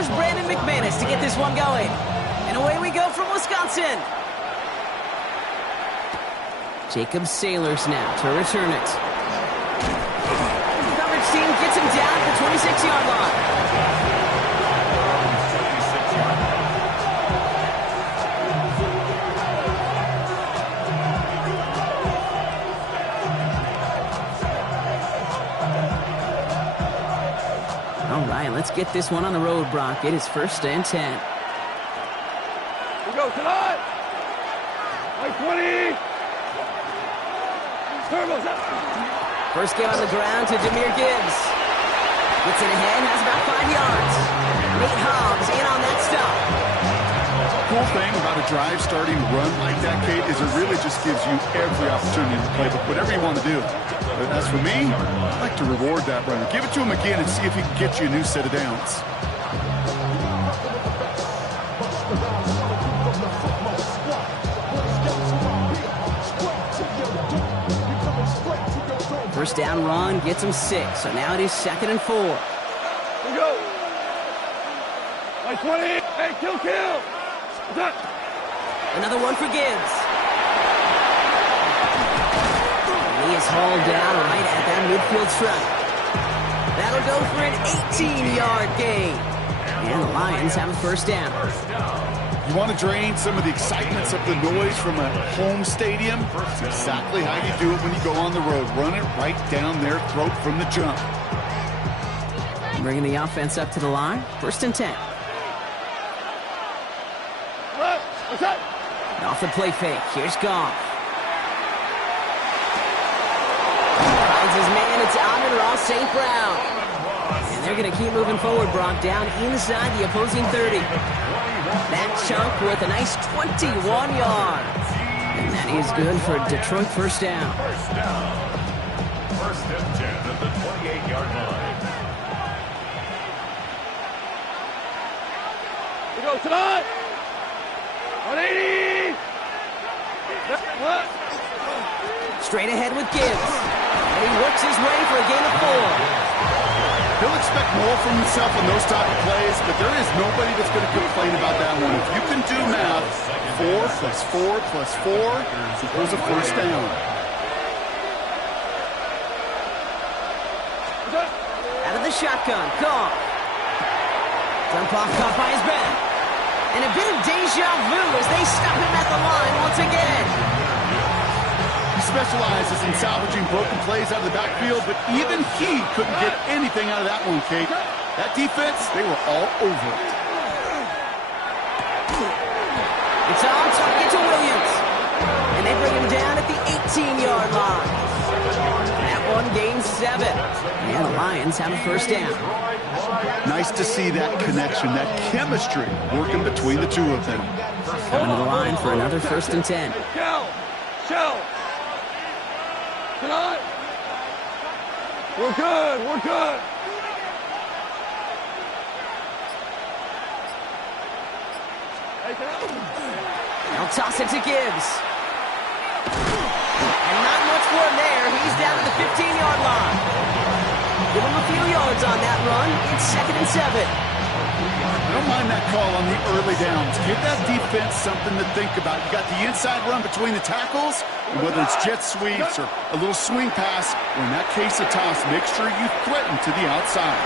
here's Brandon McManus to get this one going. And away we go from Wisconsin. Jacob Sailors now to return it. The coverage team gets him down at the 26-yard line. All right, let's get this one on the road, Brock. It is 1st and 10. We go tonight. Like 20. Turbos up. First game on the ground to Jahmyr Gibbs. Gets it ahead, has about 5 yards. Nate Hobbs in on that stop. Cool thing about a drive starting run like that, Kate, is it really just gives you every opportunity in the playbook, whatever you want to do. But as for me, I'd like to reward that runner. Give it to him again and see if he can get you a new set of downs. First down run gets him 6, so now it is 2nd and 4. We go. Like 20. Hey, kill. Done. Another one for Gibbs. He is hauled down right at that midfield stripe. That'll go for an 18-yard gain. And the Lions have a first down. You want to drain some of the excitements of the noise from a home stadium? That's exactly how you do it when you go on the road. Run it right down their throat from the jump. Bringing the offense up to the line. 1st and 10. What's up? And off the play fake. Here's Goff. Finds his man. It's Amon-Ra St. Brown. And they're going to keep moving forward, Brock, down inside the opposing 30. That chunk worth a nice 21 yards. And that is good for Detroit first down. First down. 1st and 10 at the 28-yard line. We go tonight. 180. Straight ahead with Gibbs. And he works his way for a gain of 4. He'll expect more from himself in those type of plays, but there is nobody that's going to complain about that one. If you can do math, 4 plus 4 plus 4 equals a first down. Out of the shotgun, Goff. Dump off caught by his back. And a bit of deja vu as they stop him at the line once again. He specializes in salvaging broken plays out of the backfield, but even he couldn't get anything out of that one, Kate. That defense, they were all over it. It's on target to Williams. And they bring him down at the 18-yard line. That one gains 7. And the Lions have a first down. Nice to see that connection, that chemistry working between the two of them. Coming to the line for another 1st and 10. Shell. Tonight. We're good. They'll toss it to Gibbs. And not much for him there. He's down at the 15-yard line. Give him a few yards on that run. It's 2nd and 7. I don't mind that call on the early downs. Give that defense something to think about. You got the inside run between the tackles, and whether it's jet sweeps or a little swing pass, or in that case a toss, make sure you threaten to the outside.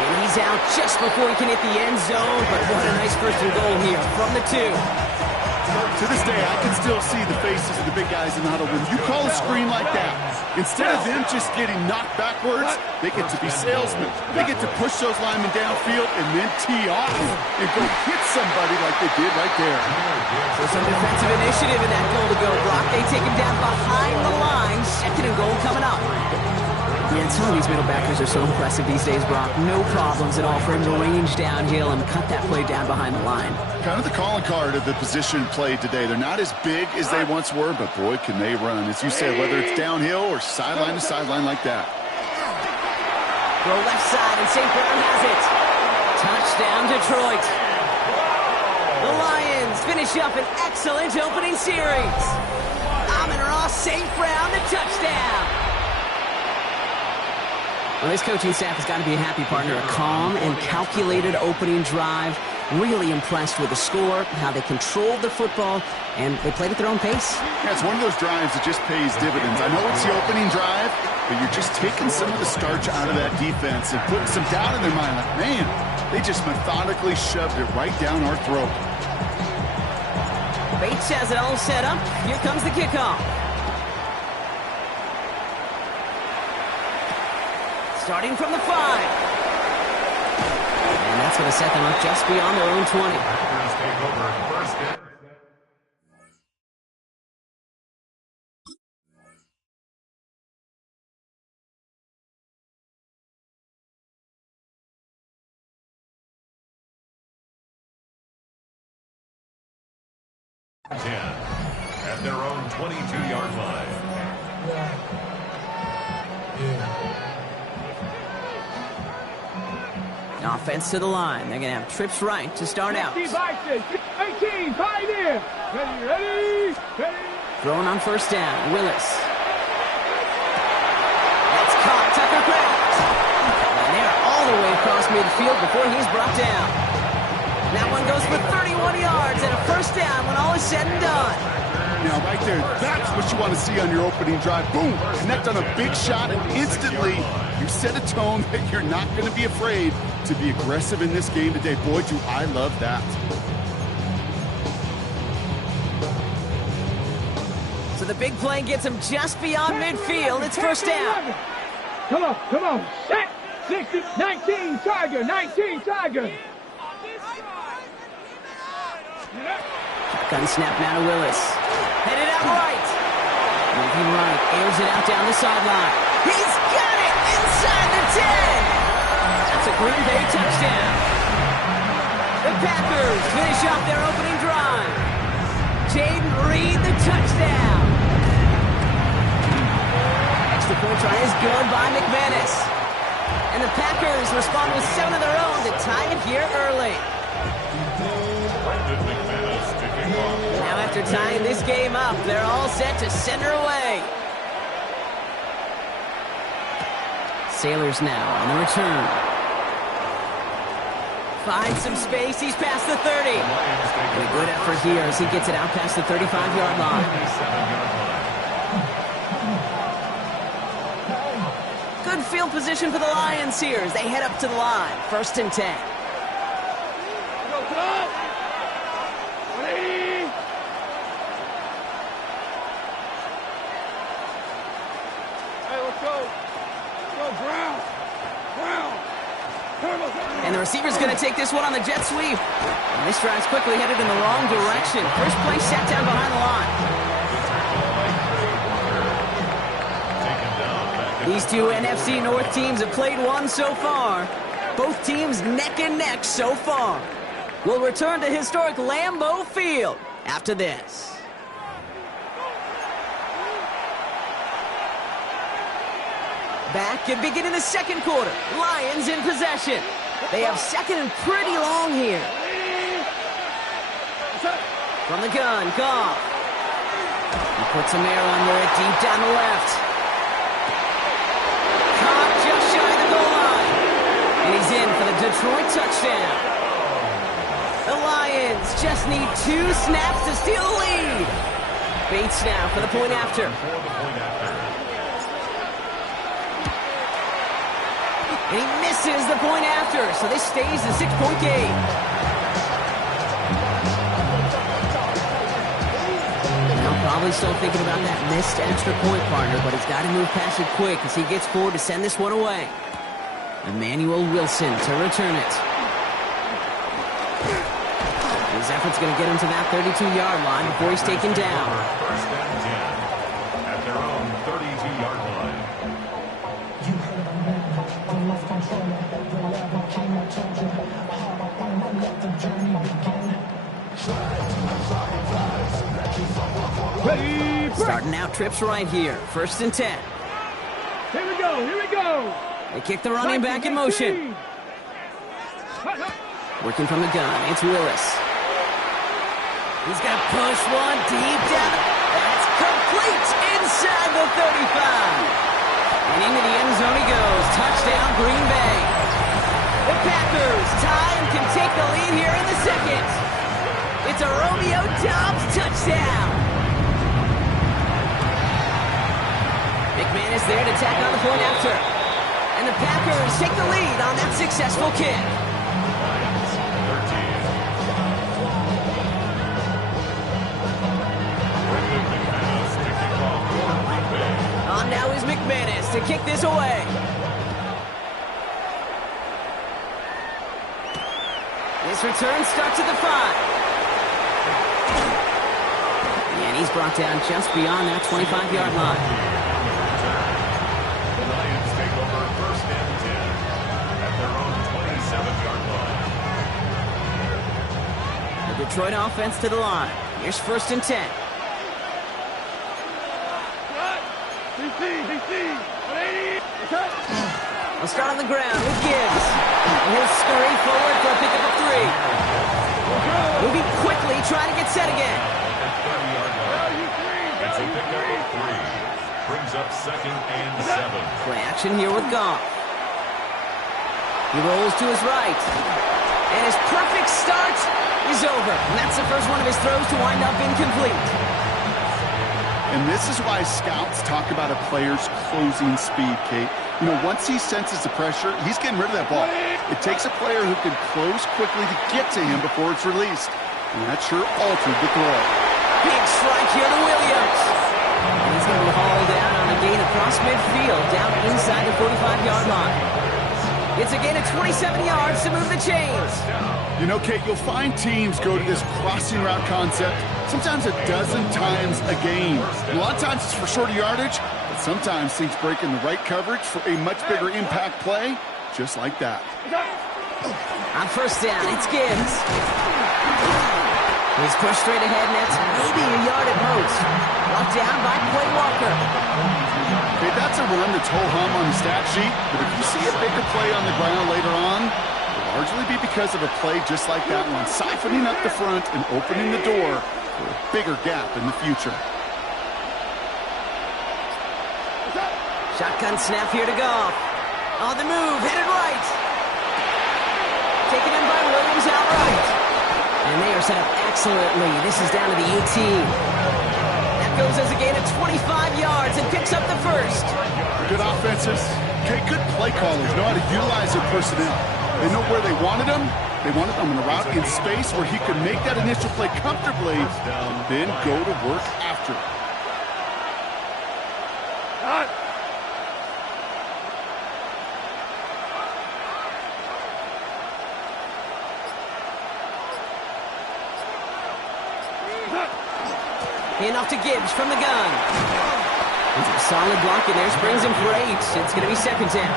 And he's out just before he can hit the end zone, but what a nice 1st and goal here from the 2. To this day, I can still see the faces of the big guys in the huddle. When you call a screen like that, instead of them just getting knocked backwards, they get to be salesmen. They get to push those linemen downfield and then tee off and go hit somebody like they did right there. So some defensive initiative in that goal to go, Brock. They take him down behind the line. 2nd and goal coming up. Yeah, some of these middle backers are so impressive these days, Brock. No problems at all for him to range downhill and cut that play down behind the line. Kind of the calling card of the position played today. They're not as big as they once were, but boy, can they run. As you said, whether it's downhill or sideline to sideline like that. Throw left side, and St. Brown has it. Touchdown, Detroit. The Lions finish up an excellent opening series. Amon-Ra St. Brown, the touchdown. Well, this coaching staff has got to be a happy partner. A calm and calculated opening drive. Really impressed with the score, how they controlled the football, and they played at their own pace. Yeah, it's one of those drives that just pays dividends. I know it's the opening drive, but you're just taking some of the starch out of that defense and putting some doubt in their mind. Like, man, they just methodically shoved it right down our throat. Bates has it all set up. Here comes the kickoff. Starting from the 5. And that's going to set them up just beyond their own 20. Packers take over first down. At their own 22-yard line. Offense to the line. They're going to have trips right to start out. 18, Pioneer. Ready. Throwing on first down. Willis. That's caught. Tucker Kraft. And they're all the way across midfield before he's brought down. That one goes for 31 yards and a first down when all is said and done. Now, right there, that's what you want to see on your opening drive. Boom, connect on a big shot, and instantly you set a tone that you're not going to be afraid to be aggressive in this game today. Boy, do I love that. So the big play gets him just beyond midfield. It's first down. Come on. Set. 60, 19, Tiger. Gun snap now to Willis. Headed out right. Moving right. Airs it out down the sideline. He's got it inside the 10. That's a Green Bay touchdown. The Packers finish off their opening drive. Jaden Reed, the touchdown. Extra point try is good by McManus. And the Packers respond with 7 of their own to tie it here early. Now after tying this game up, they're all set to center away. Sailors now on the return. Finds some space. He's past the 30. And a good effort here as he gets it out past the 35-yard line. Good field position for the Lions here as they head up to the line. First and 10. And the receiver's going to take this one on the jet sweep. And this drive's quickly headed in the wrong direction. First play set down behind the line. These two NFC North teams have played one so far. Both teams neck and neck so far. We'll return to historic Lambeau Field after this. Back and beginning the second quarter. Lions in possession. They have second and pretty long here. From the gun, Goff. He puts some air under it deep down the left. Caught just shy of the goal line. And he's in for the Detroit touchdown. The Lions just need 2 snaps to steal the lead. Bates now for the point after. And he misses the point after, so this stays a 6-point game. Now probably still thinking about that missed extra point, partner, but he's got to move past it quick as he gets forward to send this one away. Emmanuel Wilson to return it. His effort's going to get him to that 32-yard line before he's taken down. First and 10 at their own 32-yard line. Starting out trips right here. First and 10. Here we go. They kick the running back in motion. Working from the gun, it's Willis. He's going to push one deep down. That's complete inside the 35. And into the end zone he goes. Touchdown Green Bay. The Packers tie and can take the lead here in the second. It's a Romeo Doubs touchdown. McManus there to tack on the point after. And the Packers take the lead on that successful kick. On now is McManus to kick this away. This return starts at the 5. And he's brought down just beyond that 25-yard line. The Lions take over first and 10 at their own 27-yard line. The Detroit offense to the line. Here's first and 10. We'll start on the ground with Gibbs. And he'll scurry forward for a pickup of 3. Moving quickly, trying to get set again. It's a pickup of 3. Brings up second and 7. Play action here with Goff. He rolls to his right. And his perfect start is over. And that's the first one of his throws to wind up incomplete. And this is why scouts talk about a player's closing speed, Kate. You know, once he senses the pressure, he's getting rid of that ball. It takes a player who can close quickly to get to him before it's released. And that sure altered the throw. Big strike here to Williams. And he's going to be hauled down on a gain across midfield, down inside the 45-yard line. It's a gain of 27 yards to move the chains. You know, Kate, you'll find teams go to this crossing route concept sometimes a dozen times a game. And a lot of times it's for shorter yardage, but sometimes things break in the right coverage for a much bigger impact play, just like that. On first down, it's Gibbs. He's pushed straight ahead, and that's maybe a yard at most. Brought down by Quay Walker. Okay, that's a run that's ho-hum on the stat sheet, but if you see a bigger play on the ground later on, it'll largely be because of a play just like that one, siphoning up the front and opening the door for a bigger gap in the future. Shotgun snap here to Goff. On the move, headed right. Taken in by Williams outright. And they are set up excellently. This is down to the 18. That goes as a gain of 25 yards and picks up the first. Good offenses. Okay, good play callers know how to utilize their personnel. They know where they wanted them. They wanted them in a route in space where he could make that initial play comfortably and then go to work after. Hand off to Gibbs from the gun. It's a solid block in there. Springs him for 8. It's going to be second down.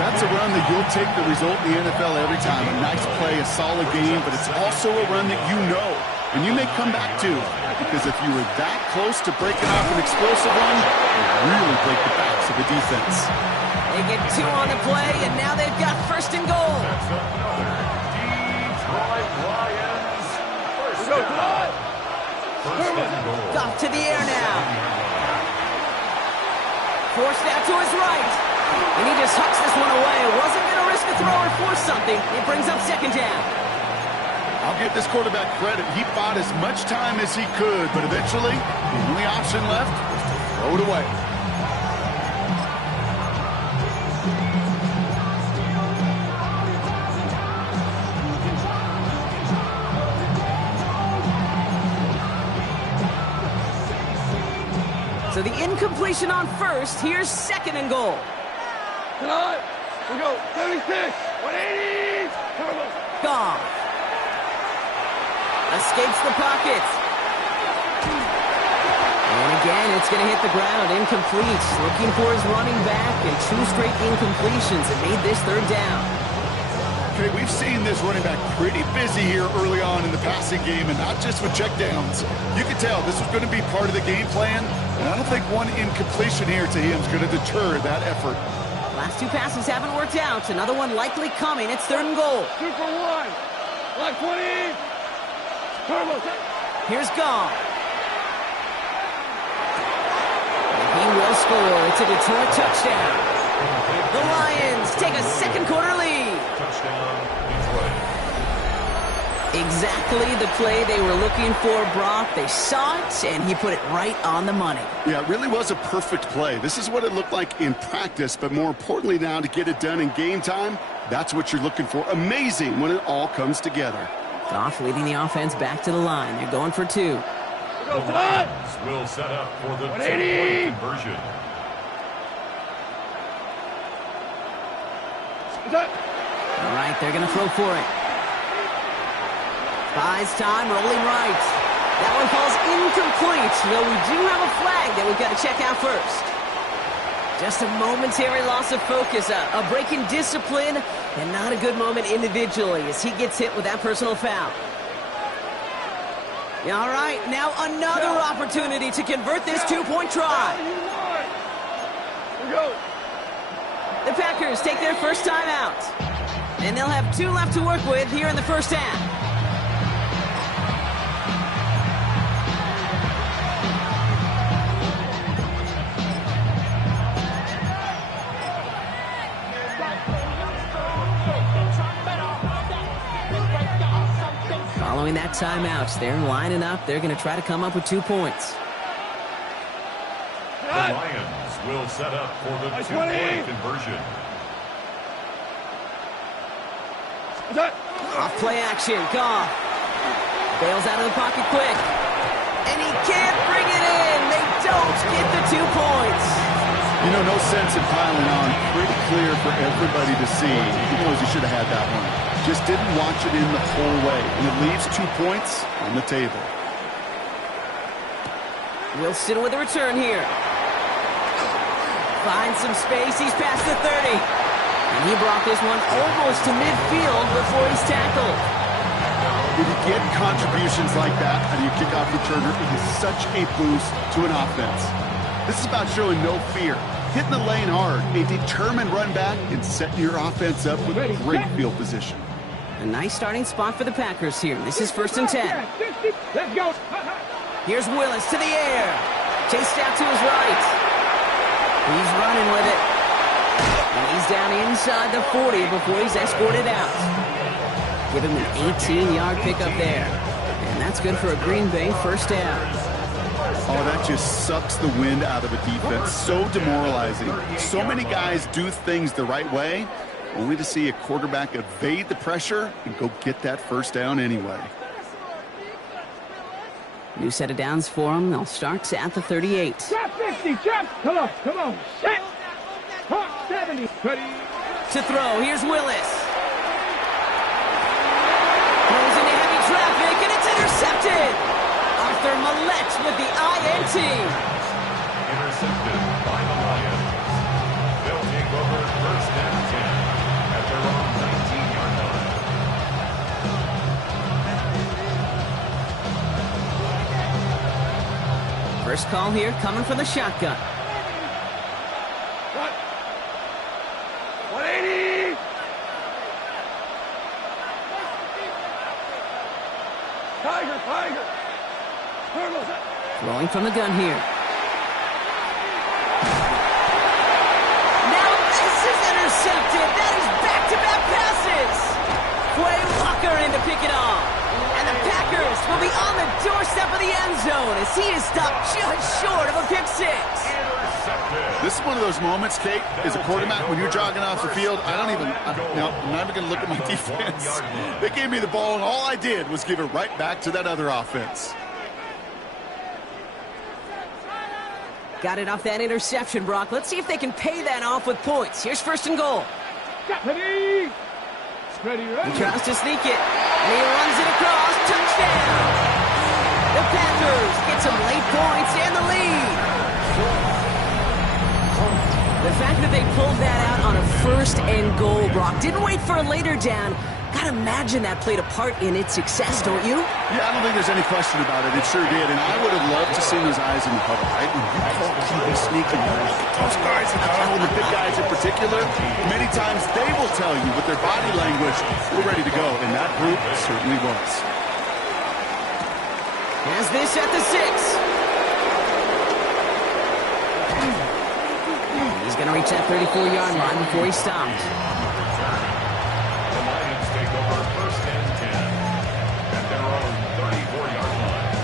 That's a run that you'll take the result in the NFL every time. A nice play, a solid game, but it's also a run that you know and you may come back to, because if you were that close to breaking off an explosive one, it really break the backs of the defense. They get 2 on the play, and now they've got first and goal. Detroit Lions. First down. First and goal. Goff to the air now. Forced out to his right. And he just hucks this one away. Wasn't going to risk a throw or force something. It brings up second down. I'll give this quarterback credit. He bought as much time as he could, but eventually, the only option left was to throw it away. So the incompletion on first. Here's second and goal. Tonight, we go 76, 180. Goff. Escapes the pocket. And again, it's going to hit the ground. Incomplete. Looking for his running back, and 2 straight incompletions that made this third down. Okay, we've seen this running back pretty busy here early on in the passing game, and not just with checkdowns. You could tell this was going to be part of the game plan, and I don't think one incompletion here to him is going to deter that effort. Last 2 passes haven't worked out. Another one likely coming. It's third and goal. 2 for 1. Black 20. Turbo. Here's Goff. And he will score. It's a Detroit touchdown. The Lions take a second quarter lead. Touchdown, Detroit. Exactly the play they were looking for, Brock. They saw it, and he put it right on the money. Yeah, it really was a perfect play. This is what it looked like in practice, but more importantly now to get it done in game time, that's what you're looking for. Amazing when it all comes together. Goff leading the offense back to the line. They're going for 2. The Lions will set up for the 2-point conversion. All right, they're going to throw for it. Buys time, rolling right. That one falls incomplete, though we do have a flag that we've got to check out first. Just a momentary loss of focus, a break in discipline, and not a good moment individually as he gets hit with that personal foul. All right, now another opportunity to convert this 2-point try. The Packers take their first time out, and they'll have 2 left to work with here in the first half. Following that timeout, they're lining up. They're going to try to come up with 2 points. The Lions will set up for the 2-point conversion. Off play action, Goff. Bails out of the pocket quick. And he can't bring it in. They don't get the 2 points. You know, no sense in piling on. Pretty clear for everybody to see. He knows he should have had that one. Just didn't watch it in the whole way. And it leaves 2 points on the table. Wilson with a return here. Finds some space. He's past the 30. And he brought this one almost to midfield before he's tackled. When you get contributions like that out of your kickoff returner, it is such a boost to an offense. This is about showing no fear, hitting the lane hard, a determined run back, and setting your offense up with great field position. A nice starting spot for the Packers here. This is 1st and 10. Let's go. Here's Willis to the air. Chased out to his right. He's running with it. And he's down inside the 40 before he's escorted out. Give him an 18-yard pickup there. And that's good for a Green Bay first down. Oh, that just sucks the wind out of a defense. So demoralizing. So many guys do things the right way, only to see a quarterback evade the pressure and go get that first down anyway. New set of downs for them. They'll start at the 38. Drop 50, drop. Come on. Set. Talk 70. Ready. To throw, here's Willis. Throws into heavy traffic, and it's intercepted. Arthur Millette with the INT. Intercepted by the Lions. They'll take over 1st and 10 at their own 19-yard line. First call here coming from the shotgun. 180. Tiger. Throwing from the gun here. Now this is intercepted. That is back-to-back passes. Quay Walker in to pick it off. And the Packers will be on the doorstep of the end zone as he is stopped just short of a pick 6. This is one of those moments, Kate, as a quarterback, when you're jogging off the field, I'm not even going to look at my defense. They gave me the ball, and all I did was give it right back to that other offense. Got it off that interception, Brock. Let's see if they can pay that off with points. Here's 1st and goal. Ready. He tries to sneak it, and he runs it across. Touchdown! The Packers get some late points and the lead. The fact that they pulled that out on a 1st and goal, Brock, didn't wait for a later down. Gotta imagine that played a part in its success, don't you? Yeah, I don't think there's any question about it. It sure did, and I would have loved to see those eyes in the huddle, right? When you call QB sneaking, those guys in the huddle, the big guys in particular, many times they will tell you with their body language, we're ready to go, and that group certainly was. Has this at the 6. He's going to reach that 34-yard line before he stops. The Lions take over first and 10 at their own 34-yard line.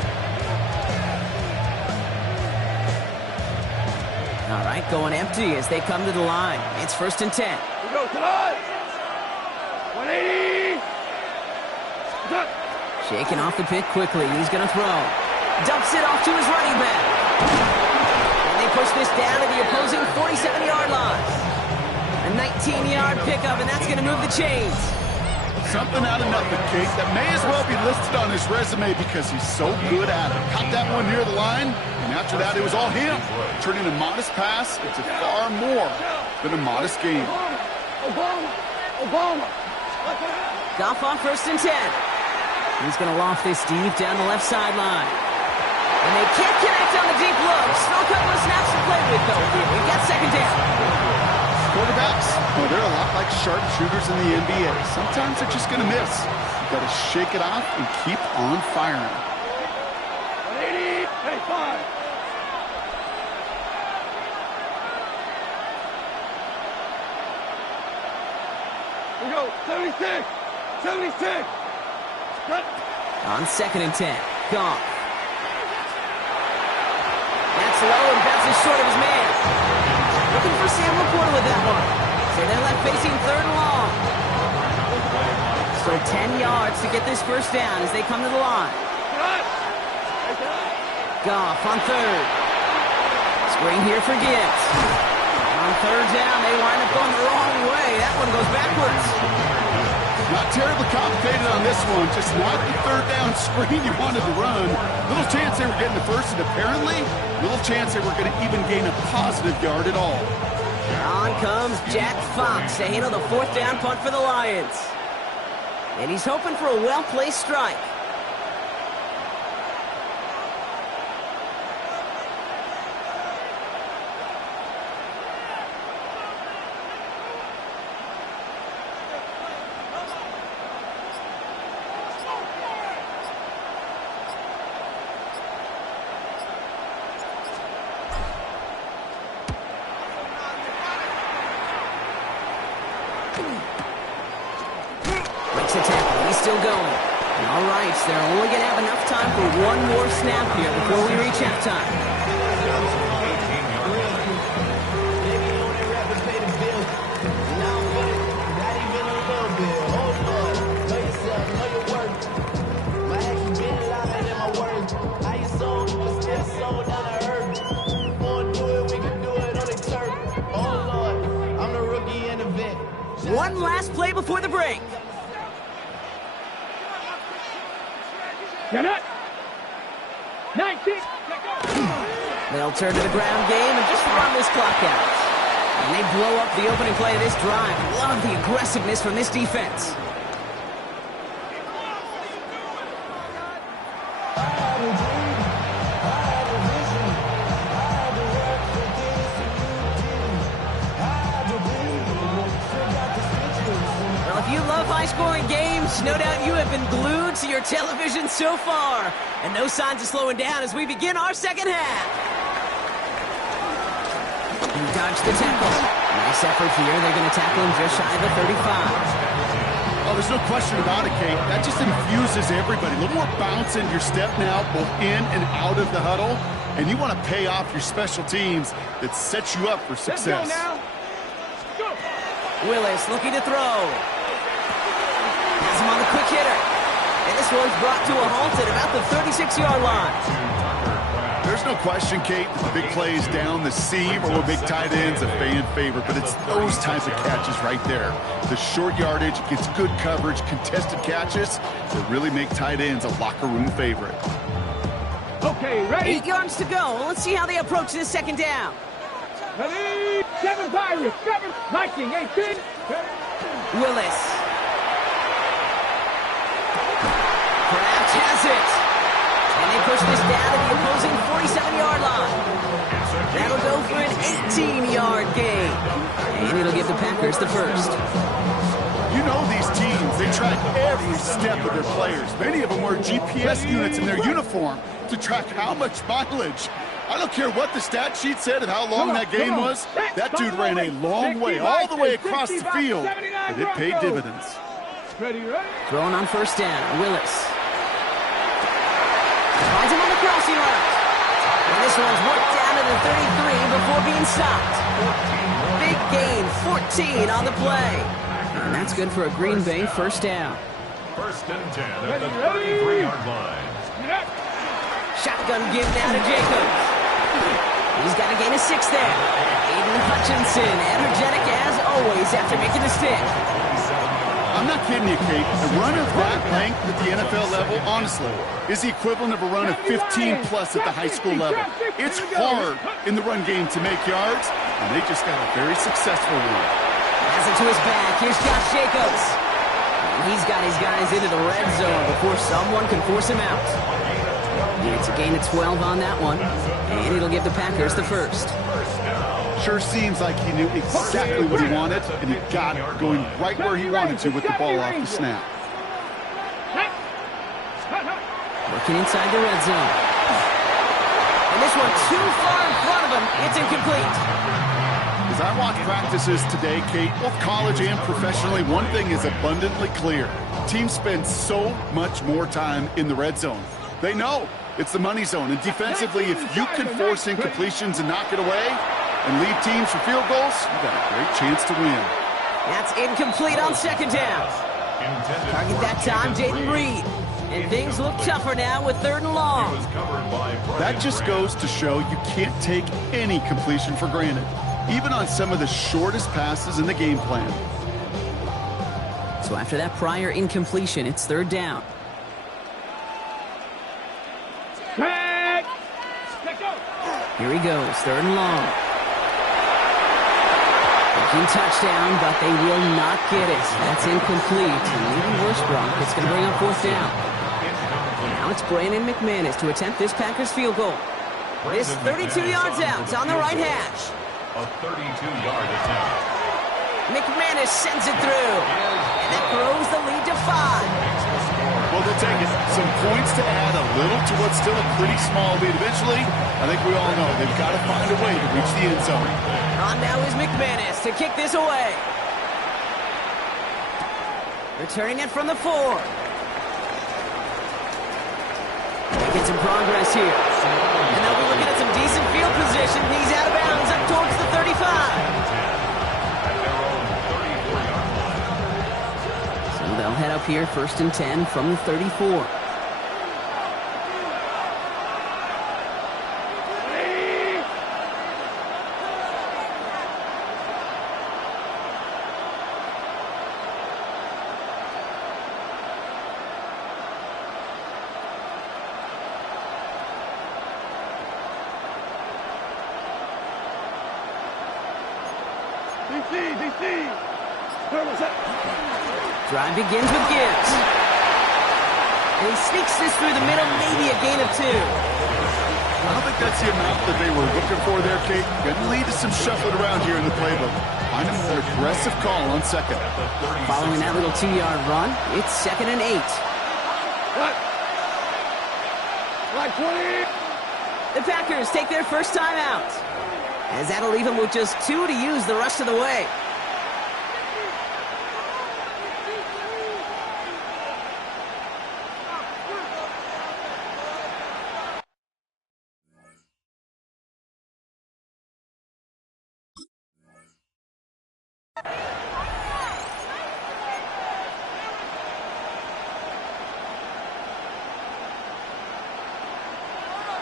All right, going empty as they come to the line. It's first and 10. We go to the line. 180. Shaking off the pick quickly. He's going to throw. Dumps it off to his running back. And they push this down to the opposing 47-yard line. A 19-yard pickup, and that's going to move the chains. Something out of nothing, Kate. That may as well be listed on his resume because he's so good at it. Caught that one near the line, and after that, it was all him. Turning a modest pass into far more than a modest game. Obama. Goff on first and 10. He's going to loft this deep down the left sideline. And they can't connect on the deep look. Still a couple of snaps to play with, though. We've got second down. Quarterbacks, well, they're a lot like sharpshooters in the NBA. Sometimes they're just going to miss. You've got to shake it off and keep on firing. 180. Hey, 5. We go 76. 76. On second and 10. Goff. That's low and bounces short of his man. Looking for Sam Laporta with that one. So they're left facing third and long. So 10 yards to get this first down as they come to the line. Goff on third. Screen here for Gibbs. On third down, they wind up going the wrong way. That one goes backwards. Not terribly complicated on this one. Just not the third down screen you wanted to run. Little chance they were getting the first, and apparently, little chance they were going to even gain a positive yard at all. On comes Jack Fox to handle the fourth down punt for the Lions. And he's hoping for a well-placed strike. Makes a tackle. He's still going. All right, so they're only going to have enough time for one more snap here before we reach halftime. One last play before the break. Get it. 19. They'll turn to the ground game and just run this clock out. And they blow up the opening play of this drive. Love the aggressiveness from this defense. Well, if you love high-scoring games, no doubt you have been glued to your television so far. And no signs of slowing down as we begin our second half. He dodged the tackle. Nice effort here. They're going to tackle him just shy of the 35. Oh, there's no question about it, Kate. That just infuses everybody. A little more bounce in your step now, both in and out of the huddle. And you want to pay off your special teams that sets you up for success. Let's go now. Go. Willis looking to throw. Has him on the quick hitter. And this one's brought to a halt at about the 36-yard line. There's no question, Kate, that the big plays down the seam or with big tight ends a fan favorite, but it's those types of catches right there. The short yardage, gets good coverage, contested catches that really make tight ends a locker room favorite. Okay, ready? 8 yards to go. Let's see how they approach this second down. Ready? 7 Pirates. 7 Viking. 18. Willis. Kraft has it. And they push this down to the opposing 47-yard line. That'll go for an 18-yard gain. And it'll give the Packers the first. You know these teams, they track every step of their players. Many of them wear GPS units in their uniform to track how much mileage I don't care what the stat sheet said of how long that game was. That dude ran a long way, all the way across the field, and it paid dividends. Throwing on first down, Willis. Finds him on the crossing route. And this one's worked down to the 33 before being stopped. Big gain, 14 on the play. And that's good for a Green Bay first down. First and 10 at the 33-yard line. Shotgun give now to Jacobs. He's got a gain of 6 there. Aiden Hutchinson, energetic as always after making the stick. I'm not kidding you, Kate. A run of that length at the NFL level, honestly, is the equivalent of a run of 15-plus at the high school level. It's hard in the run game to make yards, and they just got a very successful one. Pass it to his back. Here's Josh Jacobs. And he's got his guys into the red zone before someone can force him out. It's a gain of 12 on that one, and it'll give the Packers the first. Sure seems like he knew exactly what he wanted, and he got it going right where he wanted to with the ball off the snap. Looking inside the red zone. And this one too far in front of him. It's incomplete. As I watch practices today, Kate, both college and professionally, one thing is abundantly clear. Teams spend so much more time in the red zone. They know it's the money zone, and defensively, if you can force incompletions and knock it away and lead teams for field goals, you got a great chance to win. That's incomplete on second down. Target that time, Jaden Reed. And things look tougher now with third and long. That just goes to show you can't take any completion for granted, even on some of the shortest passes in the game plan. So after that prior incompletion, it's third down. Here he goes, third and long. Looking touchdown, but they will not get it. That's incomplete. And even worse, Brock, it's going to bring up fourth down. Now it's Brandon McManus to attempt this Packers field goal. This 32 yards out on the right hash. A 32-yard attempt. McManus sends it through. And that throws the lead to 5. Well, they'll take it. Some points to add a little to what's still a pretty small lead. Eventually, I think we all know they've got to find a way to reach the end zone. On now is McManus to kick this away. Returning it from the 4. Making some progress here. And they'll be looking at some decent field position. He's out of bounds up towards the 35. They'll head up here, first and 10 from the 34. DC! Where was that? Drive begins with Gibbs. And he sneaks this through the middle, maybe a gain of 2. I don't think that's the amount that they were looking for there, Kate. Going to lead to some shuffling around here in the playbook. Find a more aggressive call on second. Following that little 2-yard run, it's second and 8. What? Like 20? The Packers take their first time out, as that'll leave them with just 2 to use the rest of the way.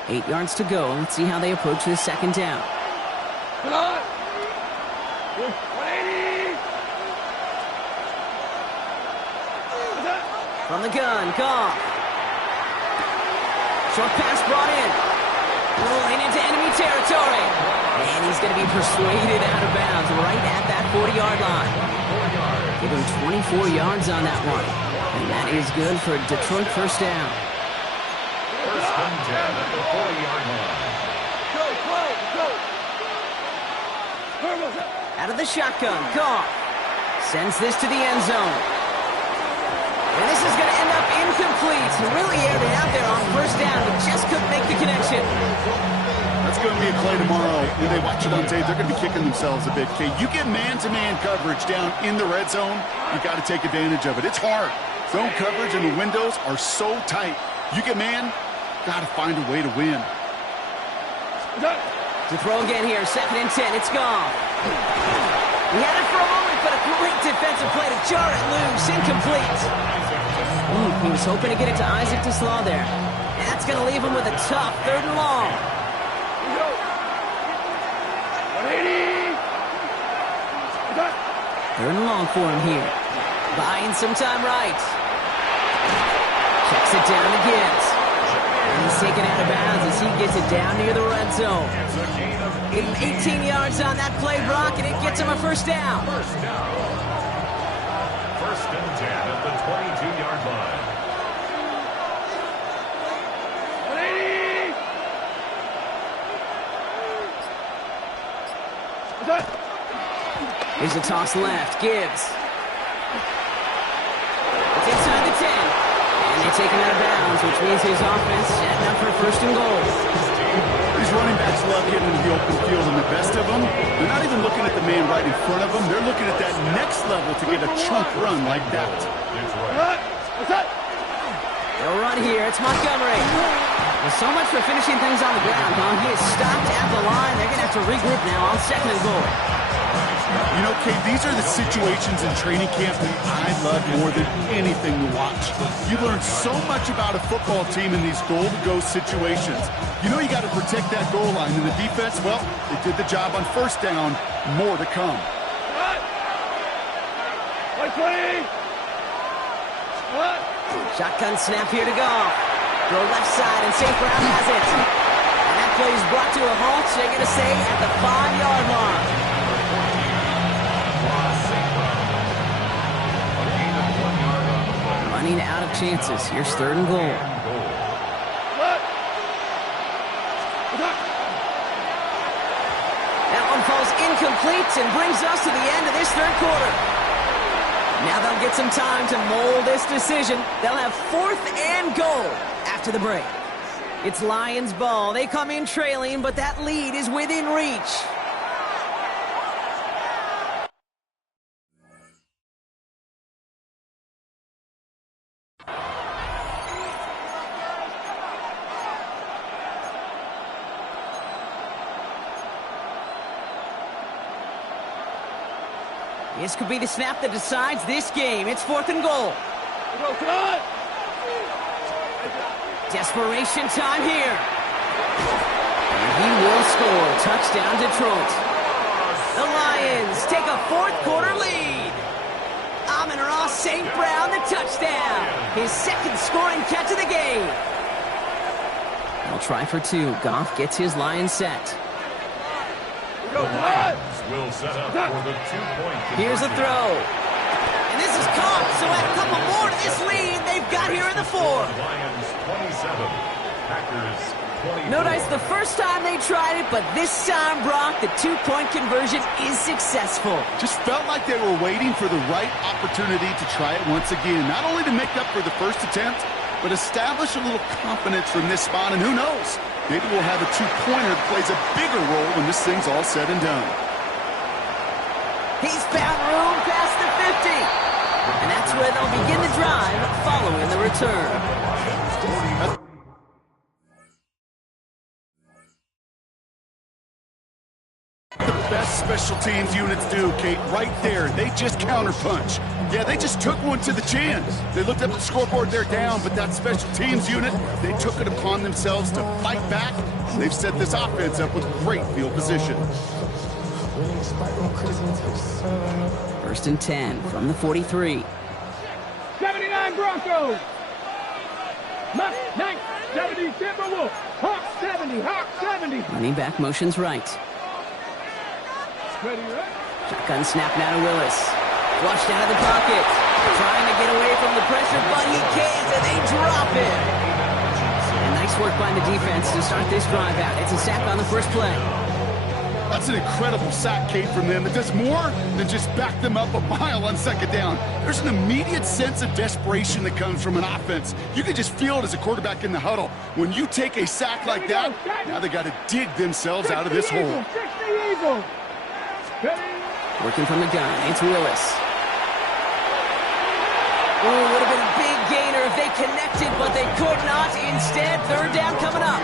Eight yards to go. Let's see how they approach this second down. Come on! 180! From the gun, Goff. Short pass brought in. Rolling into enemy territory. And he's going to be persuaded out of bounds right at that 40-yard line. Give him 24 yards on that one. And that is good for Detroit first down. First and 10 at the 40-yard line. Out of the shotgun, Goff sends this to the end zone. And this is going to end up incomplete. Really aired it out there on first down, but just couldn't make the connection. That's going to be a play tomorrow. When they watch it on tape, they're going to be kicking themselves a bit, Kate. You get man-to-man coverage down in the red zone, you got to take advantage of it. It's hard. Zone coverage and the windows are so tight. You get man, got to find a way to win. To throw again here, 2nd and 10. It's gone. He had it for a moment, but a great defensive play to jar it loose. Incomplete. He was hoping to get it to Isaac TeSlaa there. That's going to leave him with a tough 3rd and long. 3rd and long for him here. Buying some time right. Checks it down to Gibbs. And he's taken out of bounds as he gets it down near the red zone. Getting 18 yards on that play, Brock, and it gets him a 1st down. 1st and 10 at the 22-yard line. Here's a toss left. Gibbs. It's inside the 10. And they take him out of bounds, which means his offense setting up for 1st and goal. These running backs love getting into the open field, and the best of them, they're not even looking at the man right in front of them. They're looking at that next level to get a chunk run like that. They'll run here. It's Montgomery. Well, so much for finishing things on the ground, huh? He is stopped at the line. They're going to have to regroup now on 2nd and goal. You know, Kate, these are the situations in training camp that I love more than anything to watch. You learn so much about a football team in these goal-to-go situations. You know you got to protect that goal line, and the defense, well, they did the job on 1st down. More to come. Shotgun snap here to go. Throw left side, and St. Brown has it. And that play is brought to a halt, so they're going to say at the 5-yard line. Running out of chances. Here's 3rd and goal. That one falls incomplete and brings us to the end of this 3rd quarter. Now they'll get some time to mold this decision. They'll have 4th and goal after the break. It's Lions ball. They come in trailing, but that lead is within reach. This could be the snap that decides this game. It's 4th and goal. Desperation time here. And he will score. Touchdown, Detroit. The Lions take a 4th quarter lead. Amon-Ra St. Brown, the touchdown. His 2nd scoring catch of the game. They'll try for 2. Goff gets his line set. The Lions will set up for the 2-point conversion. Here's a throw. And this is caught, so add a couple more to this lead they've got here in the 4th. Lions 27, Packers 24. Notice the first time they tried it, but this time, Brock, the 2-point conversion is successful. Just felt like they were waiting for the right opportunity to try it once again. Not only to make up for the first attempt, but establish a little confidence from this spot, and who knows? Maybe we'll have a 2-pointer that plays a bigger role when this thing's all said and done. He's found room past the 50. And that's where they'll begin the drive following the return. The best special teams units do, Kate, right there. They just counterpunch. Yeah, they just took one to the chin. They looked up at the scoreboard, they're down, but that special teams unit, they took it upon themselves to fight back. They've set this offense up with great field position. 1st and 10 from the 43. 79 Broncos. Muck 9, 70 Timberwolves. Hawk 70, Hawk 70. Running back motions right. Ready, right? Shotgun snap now to Willis. Flushed out of the pocket. Trying to get away from the pressure, but he can't, and they drop it. And nice work by the defense to start this drive out. It's a sack on the first play. That's an incredible sack, Kate, from them. It does more than just back them up a mile on second down. There's an immediate sense of desperation that comes from an offense. You can just feel it as a quarterback in the huddle. When you take a sack like that, now they got to dig themselves out of this hole. Working from the gun, it's Willis. Ooh, would have been a big gainer if they connected, but they could not. Instead, third down coming up.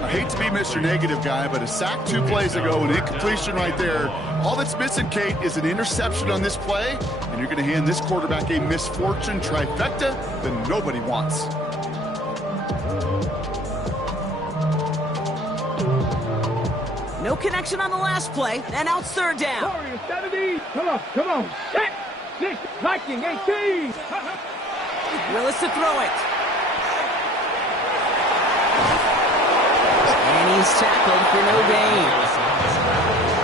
I hate to be Mr. Negative Guy, but a sack 2 plays ago, an incompletion right there. All that's missing, Kate, is an interception on this play, and you're going to hand this quarterback a misfortune trifecta that nobody wants. No connection on the last play, and now it's third down. 70. Come on. Set. 6, Viking, 18. Willis to throw it. And he's tackled for no gain.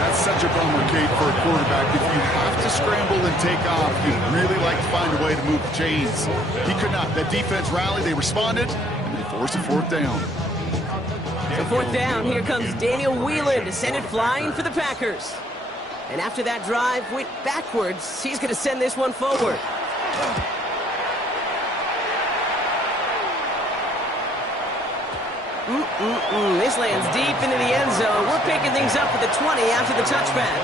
That's such a bummer, Kate, for a quarterback. If you have to scramble and take off, you'd really like to find a way to move the chains. He could not. That defense rallied, they responded, and they forced a fourth down. So fourth down, here comes Daniel Whelan to send it flying for the Packers. And after that drive went backwards, he's going to send this one forward. This lands deep into the end zone. We're picking things up at the 20 after the touchback.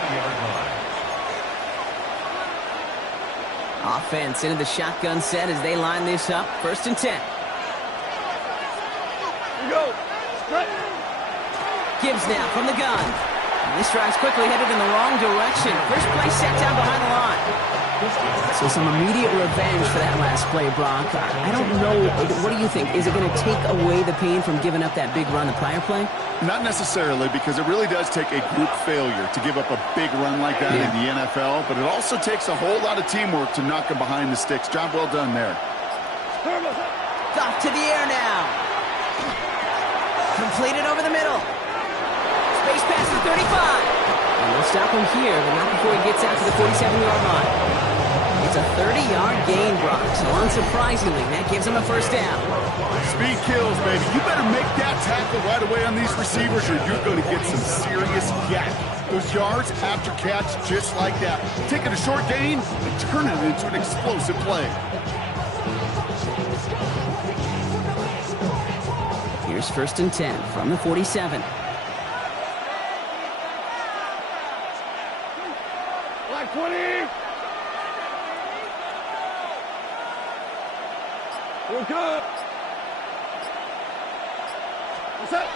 Offense into the shotgun set as they line this up. 1st and 10. Go. Gibbs now from the gun. And this drive's quickly headed in the wrong direction. First play set down behind the line. So some immediate revenge for that last play, Brock. I don't know. What do you think? Is it going to take away the pain from giving up that big run the prior play? Not necessarily, because it really does take a group failure to give up a big run like that in the NFL, but it also takes a whole lot of teamwork to knock them behind the sticks. Job well done there. Off to the air now. Completed over the middle. Space pass to 35. And they'll stop him here, but not before he gets out to the 47-yard line. It's a 30-yard gain, Brock, so unsurprisingly, that gives him a first down. Speed kills, baby. You better make that tackle right away on these receivers or you're going to get some serious yak. Those yards after catch just like that. Taking a short gain and turning it into an explosive play. Here's 1st and 10 from the 47. Like 20. We're good. What's up?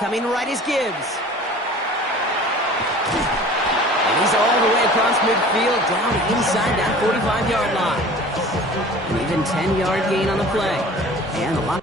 Coming right is Gibbs. And he's all the way across midfield, down inside that 45-yard line. An even 10-yard gain on the play. And a lot